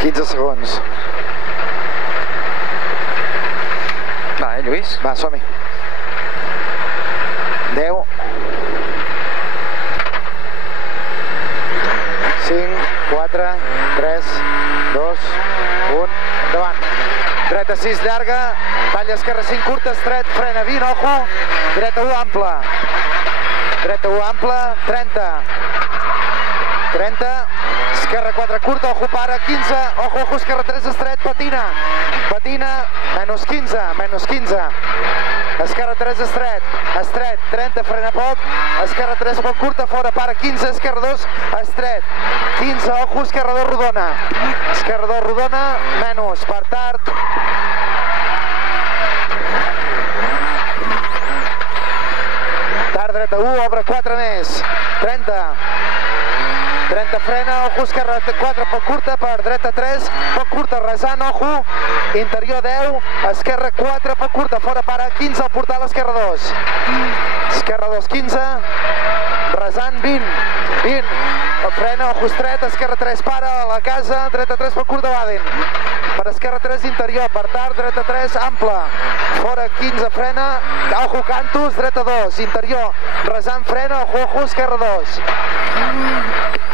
15 segons. Va, Lluís? Va, som-hi. 10. 5, 4, 3, 2, 1, endavant. Dreta 6 llarga, talla esquerra 5 curta, estret, frena 20, ojo, dreta 1 ampla. Dreta 1 ampla, 30. 30, esquerra 4 curta, ojo para, 15, ojo, esquerra 3 estret, patina, menys 15, esquerra 3 estret, 30, frena poc, esquerra 3 poc curta, fora, para, 15, esquerra 2 estret, 15, ojo, esquerra 2 rodona, menys, per tard, dreta 1, obre 4 més, 30 frena, ojo, esquerra 4 poc curta, per dreta 3, poc curta, resant, ojo, interior 10, esquerra 4 poc curta, fora, para, 15, al portal, esquerra 2, esquerra 2, 15, resant, 20, frena, ojo, estret, esquerra 3, para, a la casa, dreta 3 poc curta, Baden, per esquerra 3, interior, per tard, dreta 3, ampla, fora, 15, frena, ojo, cantos, dreta 2, interior, resant, frena, ojo, esquerra 2.